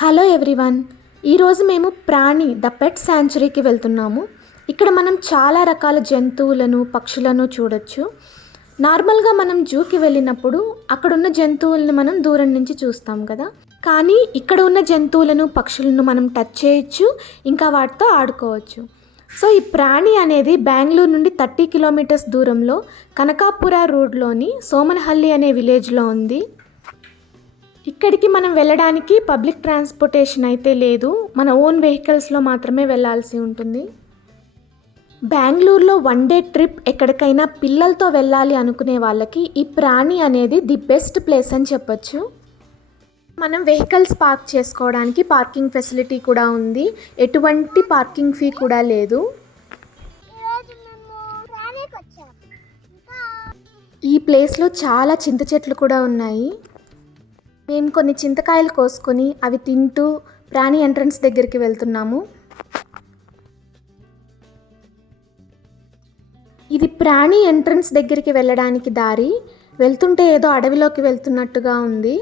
Hello everyone, ఈరోజు మేము ప్రాణి ద పెట్ శాంచురీకి వెళ్తున్నాము. ఇక్కడ మనం చాలా రకాల జంతువులను పక్షులను చూడొచ్చు. నార్మల్గా మనం జూకి వెళ్ళినప్పుడు అక్కడున్న జంతువులను మనం దూరం నుంచి చూస్తాం కదా, కానీ ఇక్కడ ఉన్న జంతువులను పక్షులను మనం టచ్ చేయొచ్చు, ఇంకా వాటితో ఆడుకోవచ్చు. సో ఈ ప్రాణి అనేది బెంగళూరు నుండి 30 కిలోమీటర్స్ దూరంలో కనకాపుర రోడ్లోని సోమనహల్లి అనే విలేజ్లో ఉంది. ఇక్కడికి మనం వెళ్ళడానికి పబ్లిక్ ట్రాన్స్పోర్టేషన్ అయితే లేదు, మన ఓన్ వెహికల్స్లో మాత్రమే వెళ్ళాల్సి ఉంటుంది. బెంగళూరులో 1 డే ట్రిప్ ఎక్కడికైనా పిల్లలతో వెళ్ళాలి అనుకునే వాళ్ళకి ఈ ప్రాణి అనేది ది బెస్ట్ ప్లేస్ అని చెప్పొచ్చు. మనం వెహికల్స్ పార్క్ చేసుకోవడానికి పార్కింగ్ ఫెసిలిటీ కూడా ఉంది, ఎటువంటి పార్కింగ్ ఫీ కూడా లేదు. ఈ ప్లేస్లో చాలా చింత చెట్లు కూడా ఉన్నాయి. మేము కొన్ని చింతకాయలు కోసుకొని అవి తింటూ ప్రాణి ఎంట్రన్స్ దగ్గరికి వెళ్తున్నాము. ఇది ప్రాణి ఎంట్రన్స్ దగ్గరికి వెళ్ళడానికి దారి. వెళ్తుంటే ఏదో అడవిలోకి వెళ్తున్నట్టుగా ఉంది.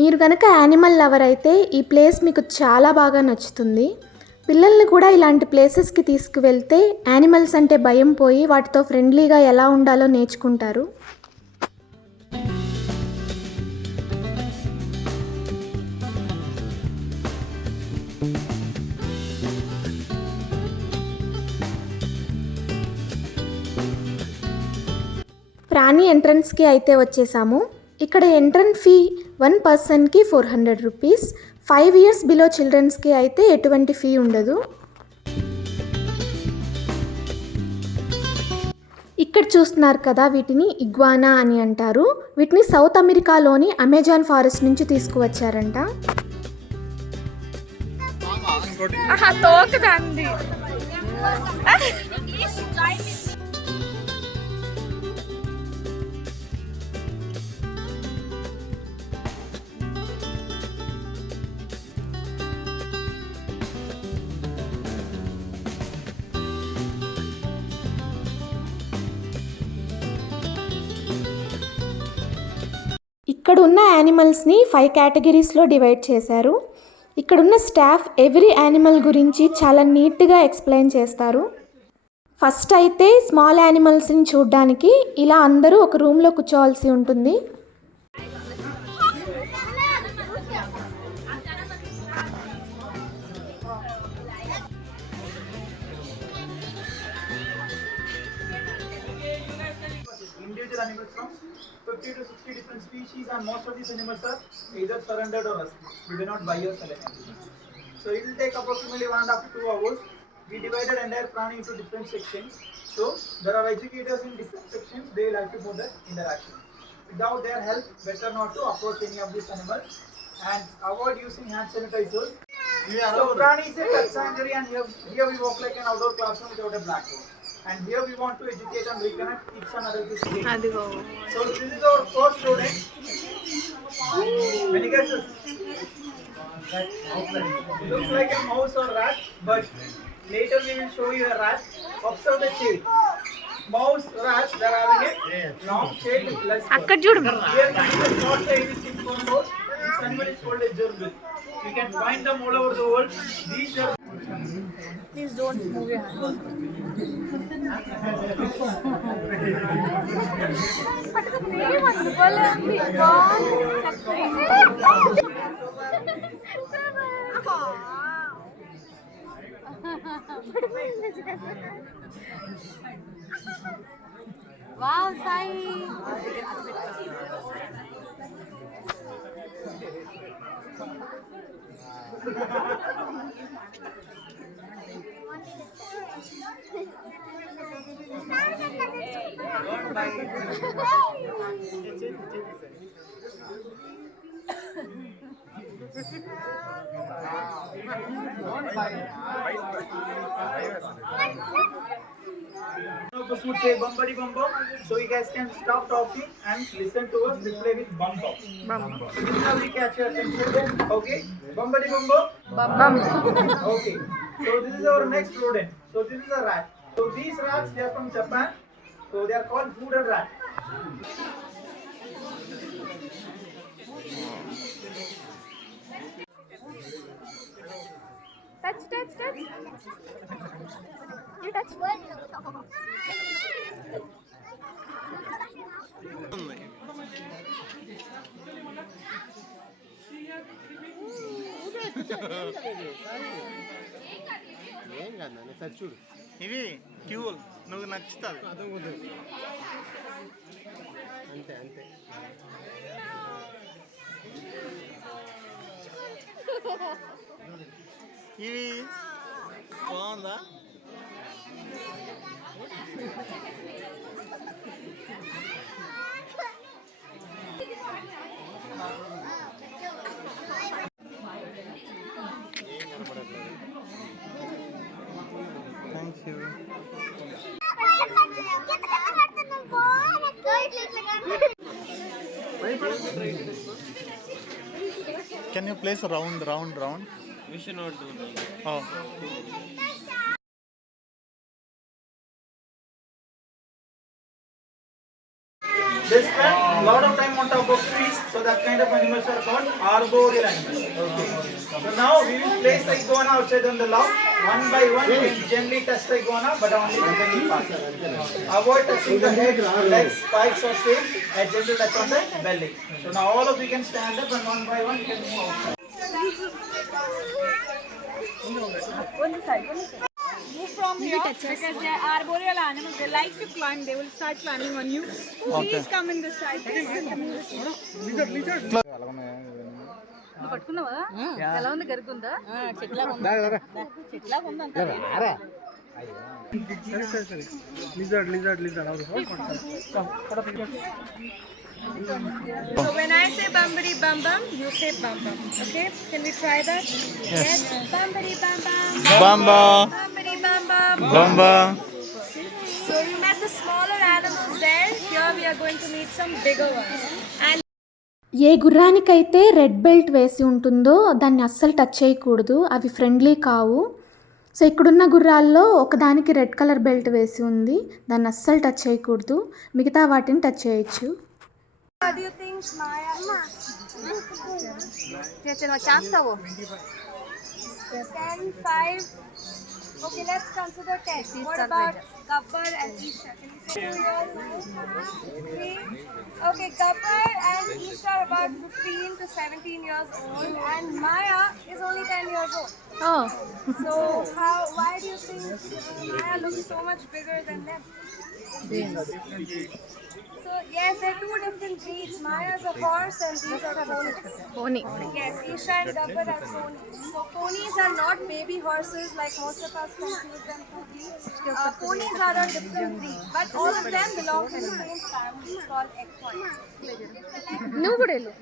మీరు కనుక యానిమల్ లవర్ అయితే ఈ ప్లేస్ మీకు చాలా బాగా నచ్చుతుంది. పిల్లల్ని కూడా ఇలాంటి ప్లేసెస్కి తీసుకువెళ్తే యానిమల్స్ అంటే భయం పోయి వాటితో ఫ్రెండ్లీగా ఎలా ఉండాలో నేర్చుకుంటారు. ప్రాణి ఎంట్రన్స్కి అయితే వచ్చేసాము. ఇక్కడ ఎంట్రన్స్ ఫీ 1 పర్సన్కి 400 రూపీస్. 5 years బిలో చిల్డ్రన్స్కి అయితే ఎటువంటి ఫీ ఉండదు. ఇక్కడ చూస్తున్నారు కదా, వీటిని ఇగ్వానా అని అంటారు. వీటిని సౌత్ అమెరికాలోని అమెజాన్ ఫారెస్ట్ నుంచి తీసుకువచ్చారంట. ఇక్కడ ఉన్న యానిమల్స్ని 5 కేటగిరీస్లో డివైడ్ చేశారు. ఇక్కడున్న స్టాఫ్ ఎవ్రీ యానిమల్ గురించి చాలా నీట్గా ఎక్స్ప్లెయిన్ చేస్తారు. ఫస్ట్ అయితే స్మాల్ యానిమల్స్ని చూడడానికి ఇలా అందరూ ఒక రూమ్లో కూర్చోవాల్సి ఉంటుంది. Individual animals from 50 to 60 different species, and most of these animals are either surrendered or rescued. We do not buy or sell anything. So it will take approximately 1.5 to 2 hours. We divided entire prani into different sections. So there are educators in different sections. They will have to do the interaction. Without their help, better not to approach any of these animals and avoid using hand sanitizers. So prani is a pet sanctuary, and here we work like an outdoor classroom without a blackboard. And here we want to educate and reconnect each and other to stay. So this is our first student. Many guesses? Looks like a mouse or rat, but later we will show you a rat. Observe the chain. Mouse, rats, they are having a long chain with less fur. Here this is a short tail with thick fur. This animal is called a gerbil. You can find them all over the world. These are... Please don't move your hands. Wow, Sai. Of us would say bum buddy bum bum, so you guys can stop talking and listen to us reply with bum bum. So this is how we catch your attention. Okay, bum buddy bum bum. Bum. Okay, so this is our next rodent. So this is a rat. So these rats, they are from Japan. So they are called hooded rat. touch. You touch. ఏం కాదు నాన్న, సరే చూడు. ఇవి ట్యూల్ నువ్వు నచ్చుతుంది. అంతే అంతే. ఇవి బాగుందా? Thank you. Can you place a round? We should not do that. Oh. They spend a lot of time on top of trees, so that kind of animals are called arboreal animals. Okay. So now we will place the iguana outside on the lawn. One by one, we will gently touch the iguana, but only the belly part. Avoid touching the head, legs, spikes or tail, and gentle touch on the belly. So now all of you can stand up and one by one you can move outside. Move from here because they are arboreal animals. They like to climb. They will start climbing on you. Please come in this side. నువ్వు పట్టుకున్నావా? ఎలా ఉంది? గరుకుందా? చెట్లాగా ఉందా? చెట్లాగా ఉందంట. So when I say bumbity bum bum, you say bum bum. Okay? Can we try that? Yes. Bumbity bum bum. Bamba. Bumbity bum bum. Bamba. So you met the smaller animals there. Here we are going to meet some bigger ones. And ఏ గుర్రానికైతే red belt వేసి ఉంటుందో దాన్ని అస్సలు touch చేయకూడదు, అవి friendly కావు. So ఇక్కడున్న గుర్రాల్లో ఒకదానికి రెడ్ కలర్ బెల్ట్ వేసి ఉంది, దాన్ని అస్సలు టచ్ చేయకూడదు, మిగతా వాటిని టచ్ చేయొచ్చు. what do you think, Maya? చేస్తావు 10, 5. Okay, let's consider 10. What about Gabbar and Isha? Can you say 2 years old? 3. Okay, Gabbar and Isha are about 15 to 17 years old, and Maya is only 10 years old. Oh. So, why do you think Maya looks so much bigger than them? So, yes, they're two different breeds. Maya is a horse and these are ponies. Yes, Isha and Gabbar are ponies. So, ponies are not baby horses like most of us confuse them to be. Ponies are a different breed, but all of them belong to the same family called equines. నువ్వు కూడా వెళ్ళు.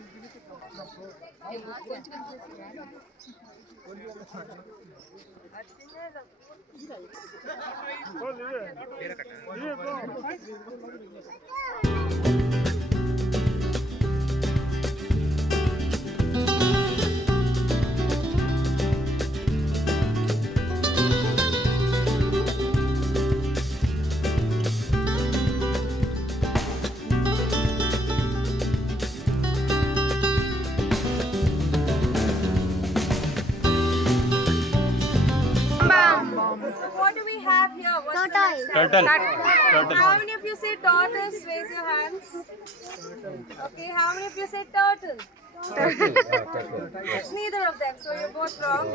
So, what do we have here? What's the next Turtle. animal? How many of you say tortoise? Raise your hands. Okay, how many of you say turtle? It's neither of them, so you're both wrong.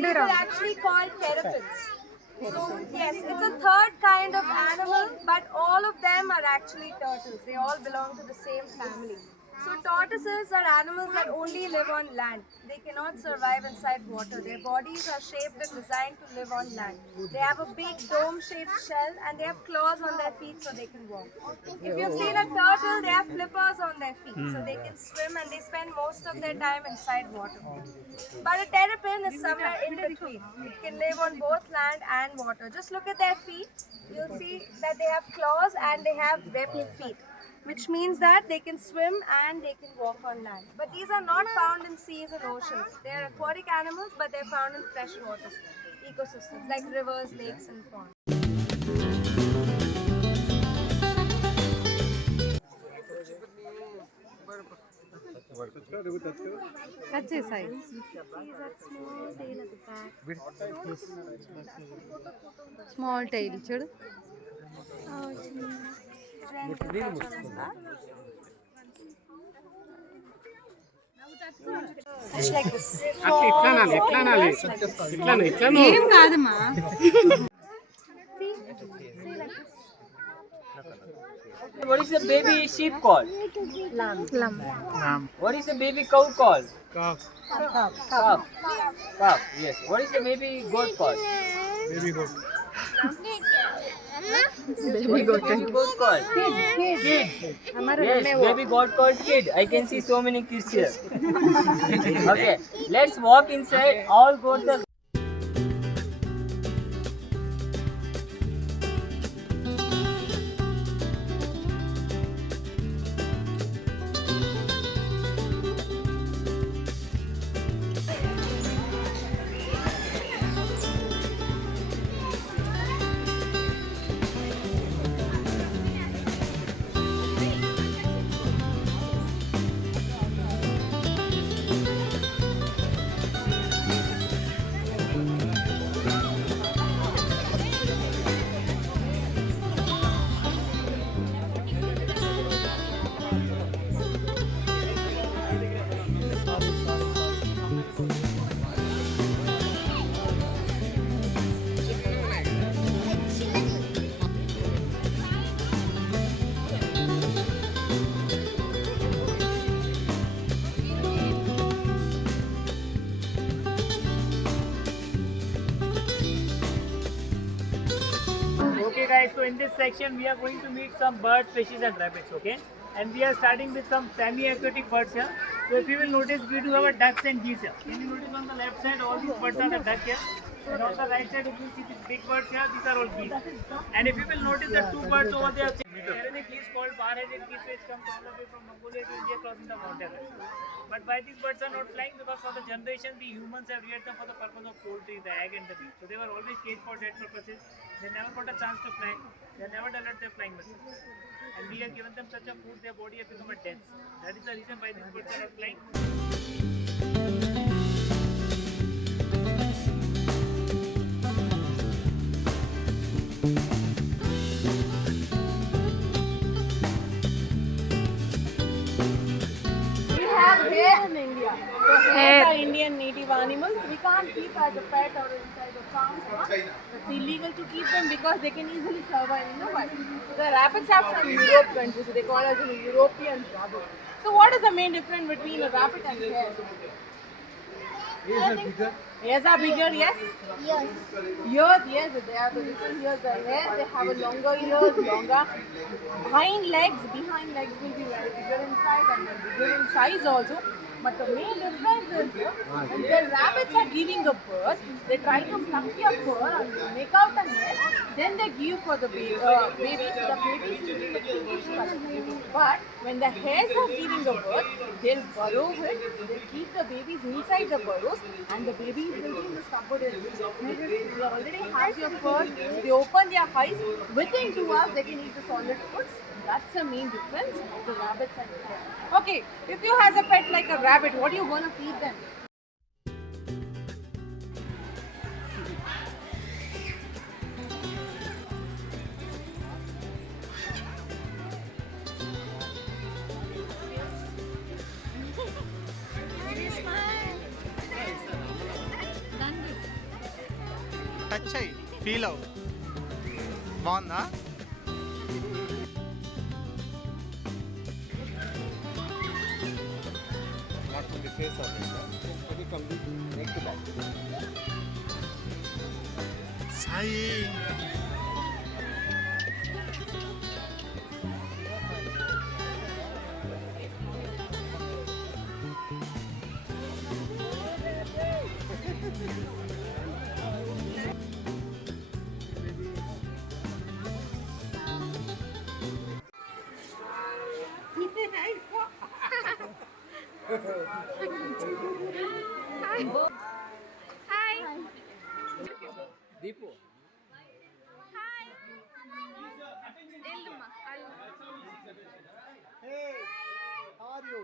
These are actually called terrapins. So yes, it's a third kind of animal, but all of them are actually turtles. They all belong to the same family. So tortoises are animals that only live on land. They cannot survive inside water. Their bodies are shaped and designed to live on land. They have a big dome-shaped shell and they have claws on their feet so they can walk. If you've seen a turtle, they have flippers on their feet so they can swim, and they spend most of their time inside water. But a terrapin is somewhere in between. It can live on both land and water. Just look at their feet. You'll see that they have claws and they have webbed feet, which means that they can swim and they can walk on land. But these are not found in seas and oceans. They are aquatic animals, but they're found in fresh water ecosystems like rivers, lakes, and ponds. Cut చేసాయి. Small tile చూడు. ఏం కాదమ్మా. What is the baby sheep called? lamb. What is the baby cow called? Calf. Calf. Yes. What is the baby goat called? Baby goat. Baby goat called? Kid. Yes, baby goat called kid. I can see so many kids here. Okay, let's walk inside. All goats are. Okay guys, so in this section we are going to meet some birds, fishes and rabbits, okay? And we are starting with some semi-aquatic birds here. So if you will notice, we do have a ducks and geese here. Can you notice on the left side, all these birds are the duck here. And on the right side, if you see these big birds here, these are all geese. And if you will notice the two birds over there, there is a geese called bar-headed geese which comes all the way from Mongolia to India crossing the mountain. But why these birds are not flying? Because for the generation, we humans have reared them for the purpose of poultry, the egg and the meat. So they were always caged for that purposes. They never got a chance to fly. They never developed their flying muscles. And we have given them such a food, their body has become a dense. That is the reason why these birds are not flying. We have hair in India. So hares are Indian native animals. We can't keep as a pet or inside the farm. It's illegal to keep them because they can easily survive in the wild. So the rabbits are from Europe countries. So they call us a European rabbit. So what is the main difference between a rabbit and a hare? Ears are bigger, yes? Yes. Ears, yes, they have the different ears. The hares, they have a longer ears, longer behind legs will be very bigger in size and bigger in size also. But the main difference is when the rabbits are giving a birth, they try to pluck your fur and make out a nest, then they give for the babies. The babies will be the pinkish color. But when the hares are giving a birth, they'll burrow it, they'll keep the babies inside the burrows and the babies will be in the subordinates. They already have your fur, they open their eyes, within 2 hours they can eat the solid food. That's the main difference of the rabbits and the hare. Okay, if you have a pet like a rabbit, what are you going to feed them? Touch అయ్యి feel అవు బాగుందా Not from the face of it, maybe from the neck to back. Sai Deepu. Hey, how are you?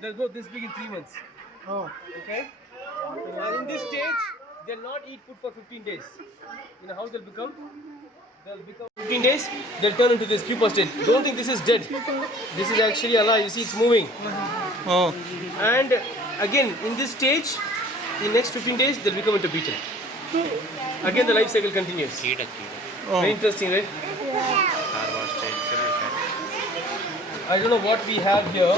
they'll grow this big in 3 months. Oh. Okay? And in this stage, they'll not eat food for 15 days. You know how they'll become? They'll become 15 days, they'll turn into this pupa state. Don't think this is dead. This is actually alive. You see, it's moving. Oh. And again, in this stage, in next 15 days, they'll become into beetle. Again, the life cycle continues. Very interesting, right? I don't know what we have here.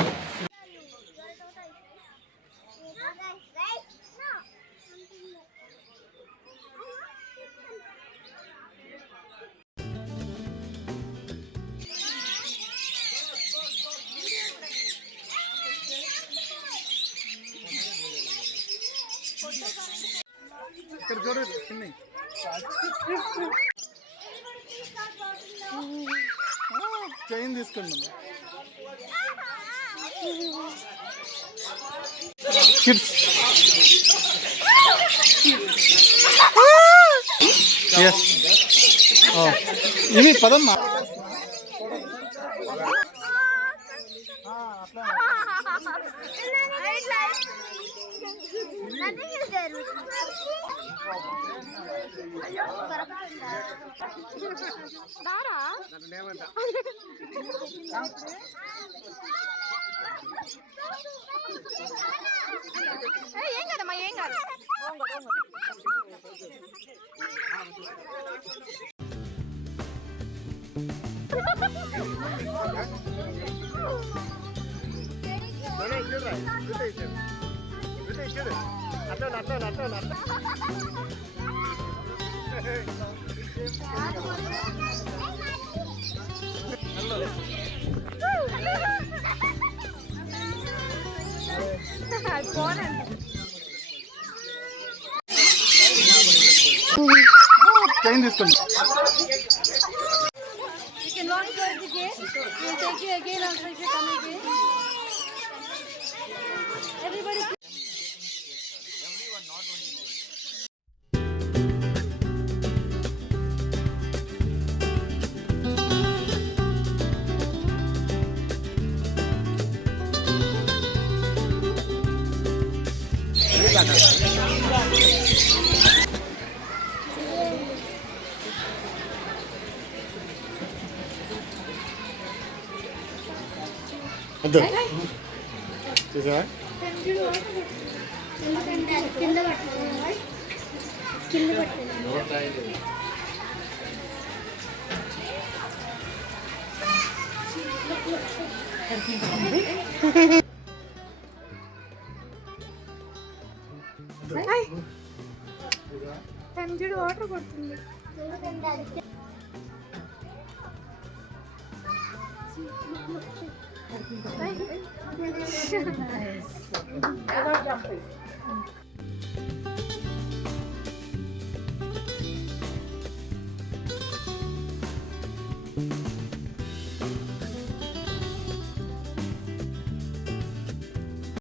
ఇక్కడ చూడదు చిన్న chain తీసుకోండి kids ఇవి పదమ్మా Nothing is there. Dara? ఏం కదమ్మా ఏం కాదు చైన్ తీసుకోండి You can launch the gate. We'll take you again also if you come again. Everybody. చూసావా కింద పట్టుకోవాలి కింద పట్టుకోవాలి చూడు వాటర్ కొడుతుంది Nice.